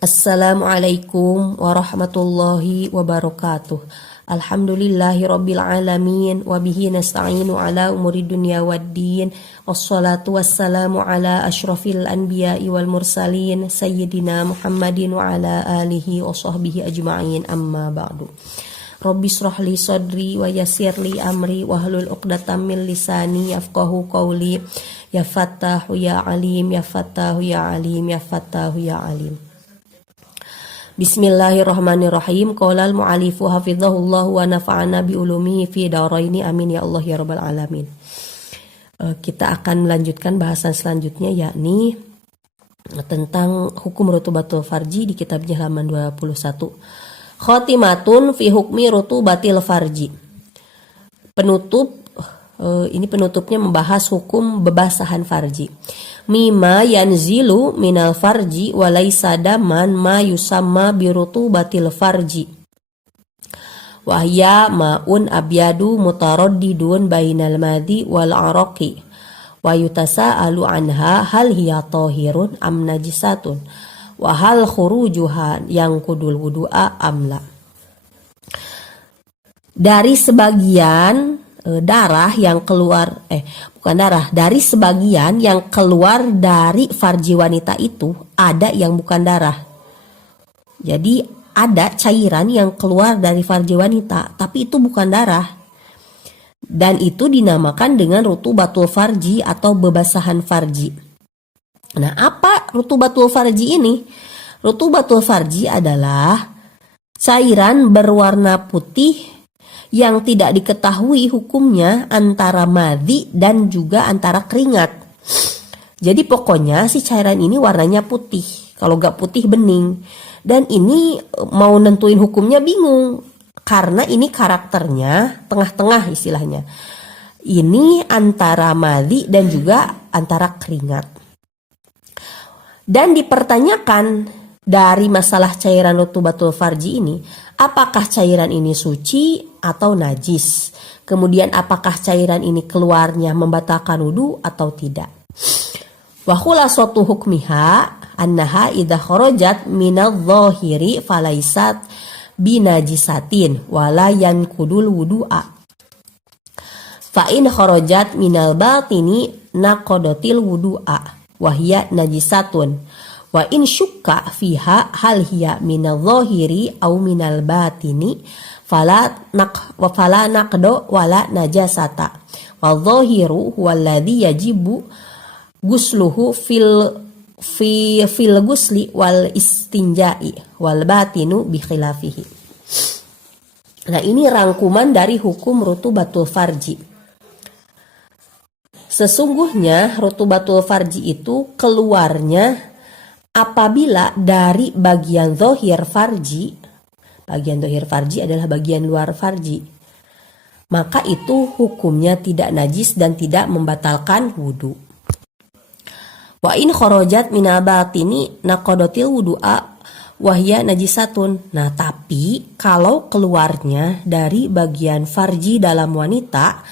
Assalamualaikum warahmatullahi wabarakatuh. Alhamdulillahi rabbil alamin wa bihi nasta'inu ala umuri dunya waddin. Wassalatu wassalamu ala asyrafil anbiya'i wal mursalin sayyidina Muhammadin wa ala alihi wa sahbihi ajma'in, amma ba'du. Rabbi shrah li sadri wa yassir li amri wahlul 'uqdatam min lisani yafqahu qawli. Ya Fattahu ya Alim, ya Fattahu ya Alim, ya Fattahu ya Alim. Bismillahirrahmanirrahim. Qala al-mu'allifu hafizahullah wa nafa'ana bi ulumihi fi daraini, amin ya Allah ya rabbal alamin. Kita akan melanjutkan bahasan selanjutnya, yakni tentang hukum rutubatul farji di kitabnya halaman 21. Khotimatun fi hukmi rutubatil farji. Ini penutupnya membahas hukum bebasahan farji. Mima yanzilu minal farji walaysa daman ma yusamma birutubatil farji. Wahya ma'un abyadu mutaraddidun bainal madhi wal araqi. Wa yutasa'alu anha hal hiya tahirun am najisatun. Wa hal khurujuha yang kudul wudu'a amla. Dari sebagian darah yang keluar dari sebagian yang keluar dari farji wanita itu ada yang bukan darah. Jadi ada cairan yang keluar dari farji wanita tapi itu bukan darah, dan itu dinamakan dengan rutubatul farji atau bebasahan farji. Nah, apa rutubatul farji ini? Rutubatul farji adalah cairan berwarna putih yang tidak diketahui hukumnya antara madhi dan juga antara keringat. Jadi pokoknya si cairan ini warnanya putih, kalau gak putih bening. Dan ini mau nentuin hukumnya bingung, karena ini karakternya tengah-tengah istilahnya. Ini antara madhi dan juga antara keringat. Dan dipertanyakan dari masalah cairan rutubatul farji ini, apakah cairan ini suci atau najis? Kemudian apakah cairan ini keluarnya membatalkan wudu atau tidak? Wa khulasatu hukmiha annaha idza kharajat minadh-dhahiri falaisat binajisatin wala yankudul wudu'a. Fa in kharajat minal batini naqadatil wudu'a wa hiya najisatun. Wa in syukka fiha hal hiya minadh-dhahiri aw minal batini fala naqdo wala najasata. Wa dhahiru huwallazi yajibu gusluhu fil gusli wal istinja'i wal batinu bi khilafihi. Nah, ini rangkuman dari hukum rutubatul farji. Sesungguhnya rutubatul farji itu keluarnya apabila dari bagian zahir farji adalah bagian luar farji, maka itu hukumnya tidak najis dan tidak membatalkan wudu. Wa in kharajat minal batini naqadatil wudu'a wahya najisatun. Nah, tapi kalau keluarnya dari bagian farji dalam wanita,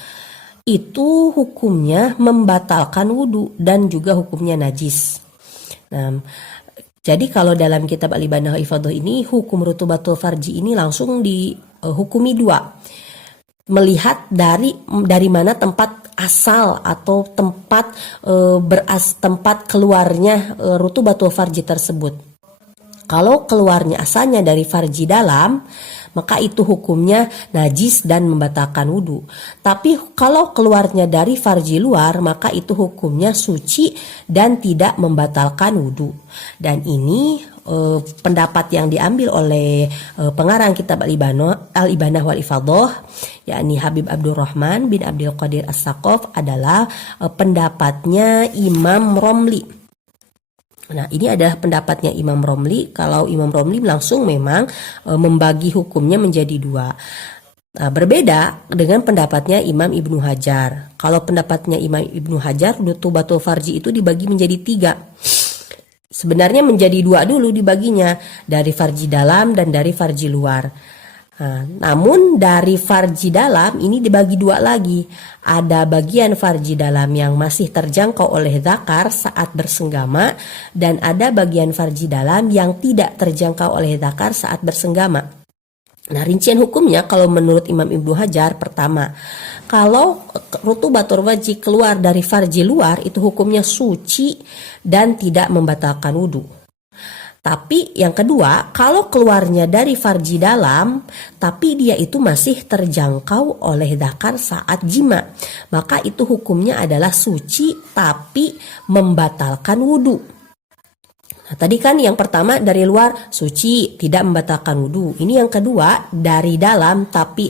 itu hukumnya membatalkan wudu dan juga hukumnya najis. Nah, jadi kalau dalam kitab Al-Ibanah wa Ifadah ini, hukum rutubatul farji ini langsung dihukumi dua. Melihat dari mana tempat asal atau tempat keluarnya rutubatul farji tersebut. Kalau keluarnya asalnya dari farji dalam, maka itu hukumnya najis dan membatalkan wudu. Tapi kalau keluarnya dari farji luar, maka itu hukumnya suci dan tidak membatalkan wudu. Dan ini pendapat yang diambil oleh pengarang kitab Al-Ibanah wal Ifadah, yakni Habib Abdurrahman bin Abdul Qadir As-Saqaf, adalah pendapatnya Imam Romli. Nah, ini adalah pendapatnya Imam Romli. Kalau Imam Romli langsung memang membagi hukumnya menjadi dua. Nah, berbeda dengan pendapatnya Imam Ibnu Hajar. Kalau pendapatnya Imam Ibnu Hajar, rutubatul farji itu dibagi menjadi 3. Sebenarnya menjadi 2 dulu dibaginya, dari farji dalam dan dari farji luar. Nah, namun dari farji dalam ini dibagi dua lagi. Ada bagian farji dalam yang masih terjangkau oleh dzakar saat bersenggama, dan ada bagian farji dalam yang tidak terjangkau oleh dzakar saat bersenggama. Nah, rincian hukumnya kalau menurut Imam Ibnu Hajar, pertama, kalau rutubatul wajhi keluar dari farji luar itu hukumnya suci dan tidak membatalkan wudhu. Tapi yang kedua, kalau keluarnya dari farji dalam, tapi dia itu masih terjangkau oleh dzakar saat jima, maka itu hukumnya adalah suci tapi membatalkan wudhu. Nah, tadi kan yang pertama dari luar suci tidak membatalkan wudhu. Ini yang kedua dari dalam tapi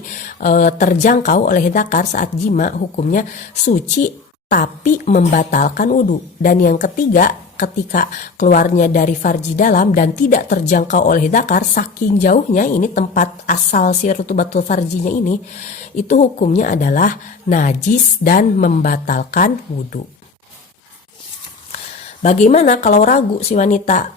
terjangkau oleh dzakar saat jima, hukumnya suci tapi membatalkan wudhu. Dan yang ketiga, ketika keluarnya dari farji dalam dan tidak terjangkau oleh dzakar, saking jauhnya ini tempat asal si rutubatul farjinya ini, itu hukumnya adalah najis dan membatalkan wudhu. Bagaimana kalau ragu si wanita?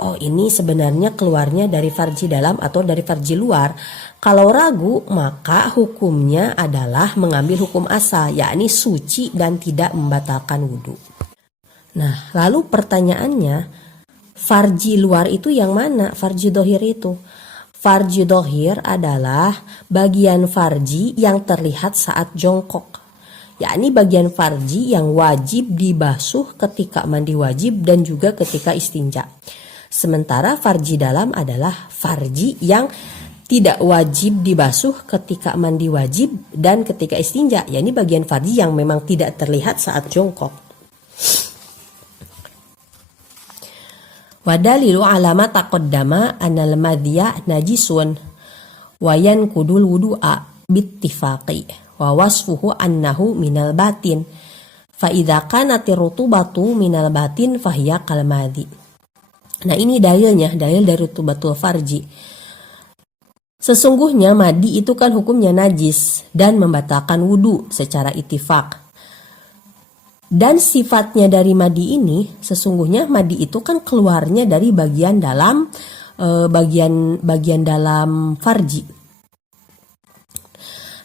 Oh, ini sebenarnya keluarnya dari farji dalam atau dari farji luar. Kalau ragu, maka hukumnya adalah mengambil hukum asal, yakni suci dan tidak membatalkan wudhu. Nah, lalu pertanyaannya, farji luar itu yang mana? Farji dohir itu. Farji dohir adalah bagian farji yang terlihat saat jongkok, yakni bagian farji yang wajib dibasuh ketika mandi wajib dan juga ketika istinja. Sementara farji dalam adalah farji yang tidak wajib dibasuh ketika mandi wajib dan ketika istinja, yakni bagian farji yang memang tidak terlihat saat jongkok. Wadalilu alama taqaddama anal madhiya najisun wa yankudul wudu'a bittifaqi wa wasfuhu annahu minal batin fa idza kanat rutubatu minal batin fahiya kal madhi. Nah, ini dalilnya, dalil dari rutubatul farji. Sesungguhnya madi itu kan hukumnya najis dan membatalkan wudu secara ittifaq. Dan sifatnya dari madi ini, sesungguhnya madi itu kan keluarnya dari bagian dalam bagian dalam farji.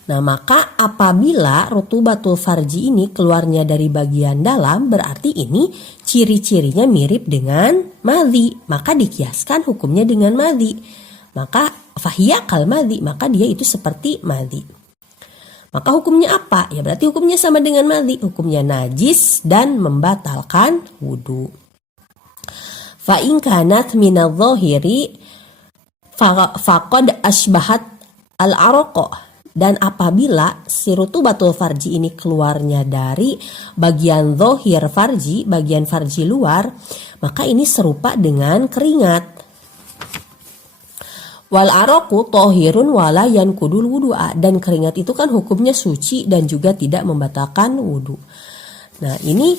Nah, maka apabila rutubatul farji ini keluarnya dari bagian dalam, berarti ini ciri-cirinya mirip dengan madhi, maka dikiaskan hukumnya dengan madhi. Maka fahiyya kal madhi, maka dia itu seperti madhi. Maka hukumnya apa? Ya berarti hukumnya sama dengan madhi, hukumnya najis dan membatalkan wudhu. Fa in kanat minadh-dhahiri faqad asbahat al-araqa. Dan apabila si rutubatul farji ini keluarnya dari bagian dhahir farji, bagian farji luar, maka ini serupa dengan keringat. Wal araqu thahirun wala yankudul wudu'a, dan keringat itu kan hukumnya suci dan juga tidak membatalkan wudu. Nah, ini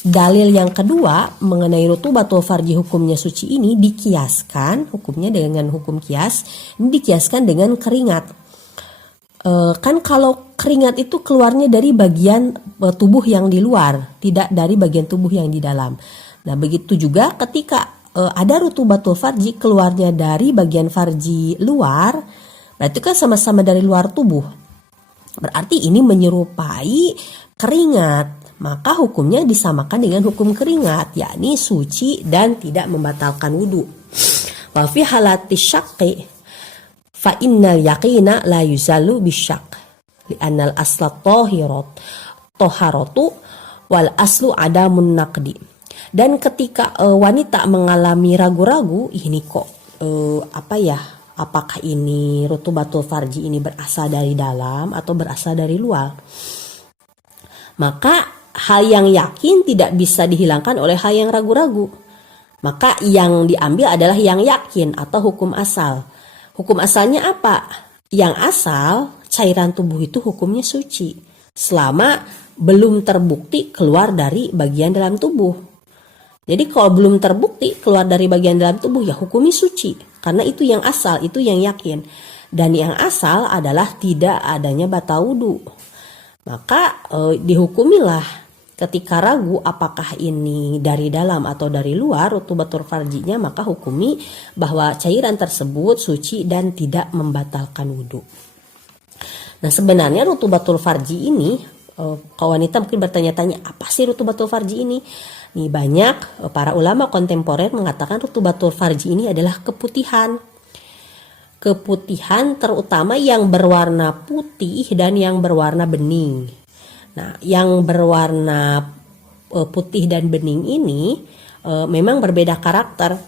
dalil yang kedua mengenai rutubatul farji hukumnya suci ini dikiaskan, hukumnya dengan hukum kias, ini dikiaskan dengan keringat. Kan kalau keringat itu keluarnya dari bagian tubuh yang di luar, tidak dari bagian tubuh yang di dalam. Nah, begitu juga ketika ada rutubatul farji keluarnya dari bagian farji luar, berarti kan sama-sama dari luar tubuh. Berarti ini menyerupai keringat, maka hukumnya disamakan dengan hukum keringat, yakni suci dan tidak membatalkan wudu. Wa fi halati syaqqi fa innal yaqina la yuzalu bisyak li'annal asla toharatu wal aslu adamun naqdi. Dan ketika wanita mengalami ragu-ragu, ini kok apakah ini rutubatul farji ini berasal dari dalam atau berasal dari luar, maka hal yang yakin tidak bisa dihilangkan oleh hal yang ragu-ragu. Maka yang diambil adalah yang yakin atau hukum asal. Hukum asalnya apa? Yang asal cairan tubuh itu hukumnya suci selama belum terbukti keluar dari bagian dalam tubuh. Jadi kalau belum terbukti keluar dari bagian dalam tubuh, ya hukumnya suci. Karena itu yang asal, itu yang yakin. Dan yang asal adalah tidak adanya batal wudu. Maka dihukumilah Ketika ragu apakah ini dari dalam atau dari luar rutubatul farjinya, maka hukumi bahwa cairan tersebut suci dan tidak membatalkan wudhu. Nah, sebenarnya rutubatul farji ini, kalau wanita mungkin bertanya-tanya, apa sih rutubatul farji ini? Nih, banyak para ulama kontemporer mengatakan rutubatul farji ini adalah keputihan. Keputihan terutama yang berwarna putih dan yang berwarna bening. Nah, yang berwarna putih dan bening ini memang berbeda karakter.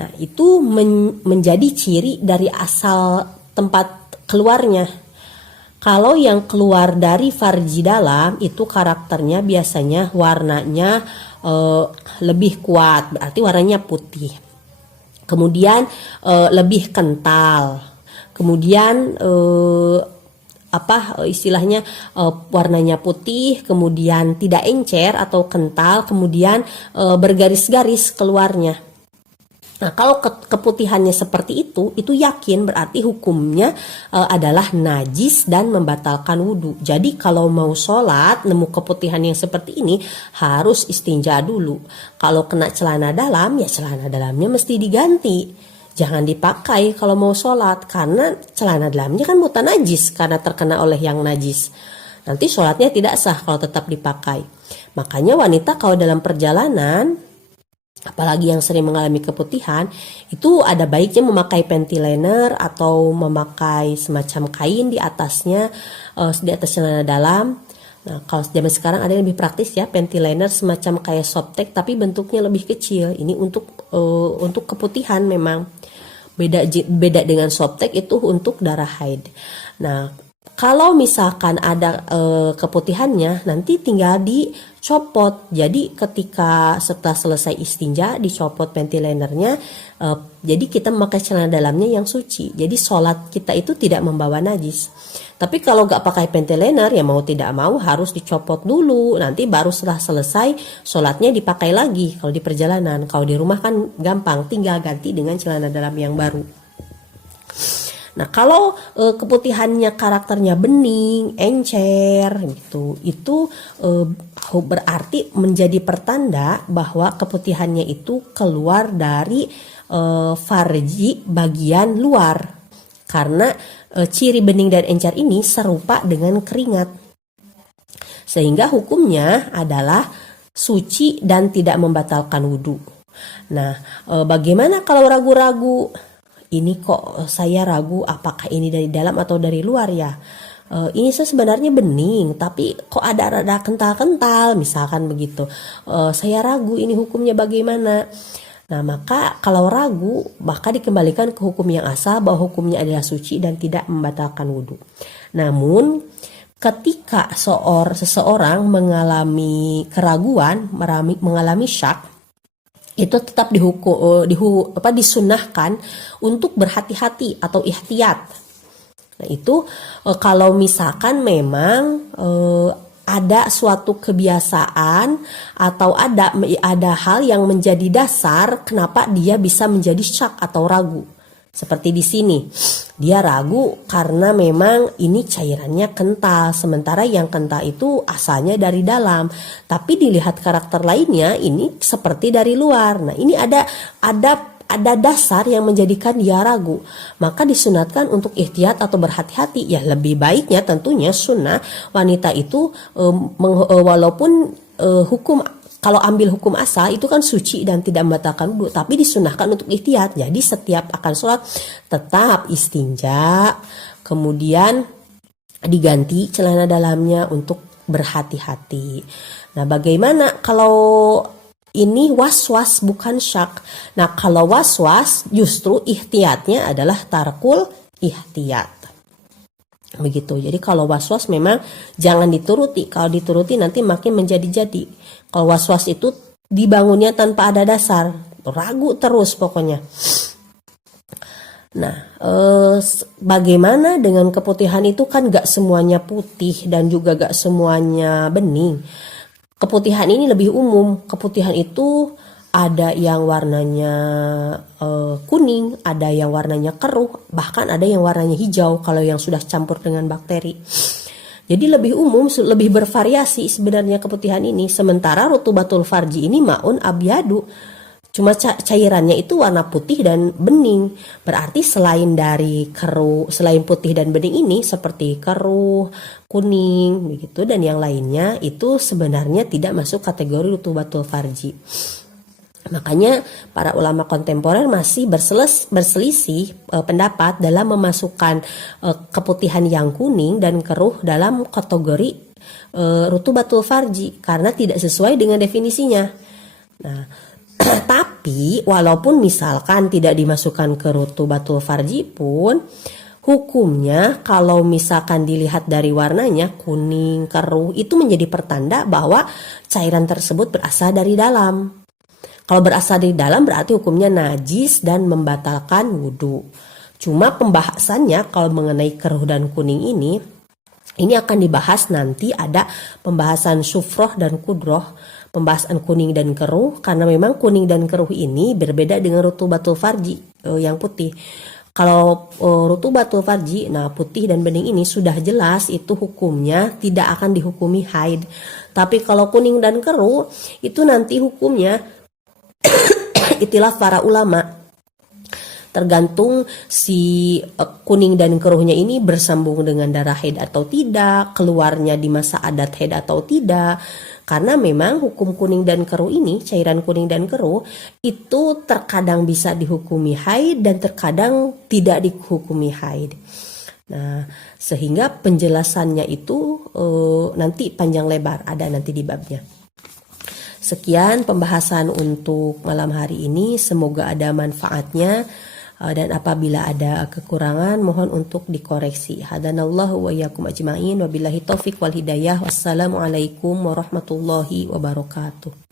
Nah, itu menjadi ciri dari asal tempat keluarnya. Kalau yang keluar dari farji dalam itu karakternya biasanya warnanya lebih kuat, berarti warnanya putih. Kemudian lebih kental. Kemudian istilahnya warnanya putih, kemudian tidak encer atau kental, kemudian bergaris-garis keluarnya. Nah, kalau keputihannya seperti itu yakin berarti hukumnya adalah najis dan membatalkan wudhu. Jadi kalau mau sholat nemu keputihan yang seperti ini harus istinja dulu. Kalau kena celana dalam, ya celana dalamnya mesti diganti. Jangan dipakai kalau mau sholat, karena celana dalamnya kan bukan najis karena terkena oleh yang najis. Nanti sholatnya tidak sah kalau tetap dipakai. Makanya wanita kalau dalam perjalanan, apalagi yang sering mengalami keputihan, itu ada baiknya memakai panty liner atau memakai semacam kain di atasnya, di atas celana dalam. Nah, kalau zaman sekarang ada yang lebih praktis ya, panty liner semacam kayak softtek tapi bentuknya lebih kecil. Ini untuk keputihan memang. Beda dengan softtek itu untuk darah haid. Nah, kalau misalkan ada keputihannya, nanti tinggal dicopot. Jadi ketika setelah selesai istinja dicopot panty linernya, jadi kita memakai celana dalamnya yang suci. Jadi sholat kita itu tidak membawa najis. Tapi kalau nggak pakai panty liner, ya mau tidak mau harus dicopot dulu. Nanti baru setelah selesai sholatnya dipakai lagi kalau di perjalanan. Kalau di rumah kan gampang, tinggal ganti dengan celana dalam yang baru. Nah, kalau keputihannya karakternya bening, encer gitu, itu berarti menjadi pertanda bahwa keputihannya itu keluar dari farji bagian luar. Karena ciri bening dan encer ini serupa dengan keringat. Sehingga hukumnya adalah suci dan tidak membatalkan wudhu. Nah, bagaimana kalau ragu-ragu? Ini kok saya ragu apakah ini dari dalam atau dari luar ya? Ini sebenarnya bening, tapi kok ada rada kental-kental, misalkan begitu. Saya ragu ini hukumnya bagaimana? Nah, maka kalau ragu, maka dikembalikan ke hukum yang asal bahwa hukumnya adalah suci dan tidak membatalkan wudhu. Namun, ketika seseorang mengalami keraguan, mengalami syak, itu tetap disunahkan untuk berhati-hati atau ihtiyat. Nah, itu kalau misalkan memang ada suatu kebiasaan atau ada hal yang menjadi dasar kenapa dia bisa menjadi syak atau ragu. Seperti di sini, dia ragu karena memang ini cairannya kental, sementara yang kental itu asalnya dari dalam. Tapi dilihat karakter lainnya, ini seperti dari luar. Nah, ini ada dasar yang menjadikan dia ragu, maka disunatkan untuk ihtiyat atau berhati-hati. Ya, lebih baiknya tentunya sunnah wanita itu walaupun hukum, kalau ambil hukum asal itu kan suci dan tidak membatalkan wudhu, tapi disunahkan untuk ihtiyat. Jadi setiap akan sholat tetap istinja, kemudian diganti celana dalamnya untuk berhati-hati. Nah, bagaimana kalau ini was-was bukan syak? Nah, kalau was-was justru ihtiyatnya adalah tarkul ihtiyat. Begitu. Jadi kalau was-was memang jangan dituruti. Kalau dituruti nanti makin menjadi-jadi. Kalau was-was itu dibangunnya tanpa ada dasar. Ragu terus pokoknya. Nah, bagaimana dengan keputihan itu? Kan gak semuanya putih dan juga gak semuanya bening. Keputihan ini lebih umum. Keputihan itu ada yang warnanya kuning, ada yang warnanya keruh, bahkan ada yang warnanya hijau kalau yang sudah campur dengan bakteri. Jadi lebih umum, lebih bervariasi sebenarnya keputihan ini. Sementara rutubatul farji ini maun abyadu. Cuma cairannya itu warna putih dan bening. Berarti selain dari keruh, selain putih dan bening ini seperti keruh, kuning, begitu dan yang lainnya itu sebenarnya tidak masuk kategori rutubatul farji. Makanya para ulama kontemporer masih berselisih pendapat dalam memasukkan keputihan yang kuning dan keruh dalam kategori rutubatul farji karena tidak sesuai dengan definisinya. Nah, tapi walaupun misalkan tidak dimasukkan ke rutubatul farji pun hukumnya kalau misalkan dilihat dari warnanya kuning, keruh itu menjadi pertanda bahwa cairan tersebut berasal dari dalam. Kalau berasal dari dalam berarti hukumnya najis dan membatalkan wudhu. Cuma pembahasannya kalau mengenai keruh dan kuning ini akan dibahas nanti ada pembahasan sufroh dan kudroh. Pembahasan kuning dan keruh karena memang kuning dan keruh ini berbeda dengan rutubatul farji yang putih. Kalau rutubatul farji, nah putih dan bening ini sudah jelas itu hukumnya tidak akan dihukumi haid. Tapi kalau kuning dan keruh itu nanti hukumnya itilaf para ulama, tergantung si kuning dan keruhnya ini bersambung dengan darah haid atau tidak, keluarnya di masa adat haid atau tidak. Karena memang hukum kuning dan keruh ini, cairan kuning dan keruh itu terkadang bisa dihukumi haid dan terkadang tidak dihukumi haid. Nah, sehingga penjelasannya itu nanti panjang lebar, ada nanti di babnya. Sekian pembahasan untuk malam hari ini, semoga ada manfaatnya dan apabila ada kekurangan mohon untuk dikoreksi. Hadanallahu wa iyyakum ajmain, wabillahi taufik wal hidayah. Wassalamualaikum warahmatullahi wabarakatuh.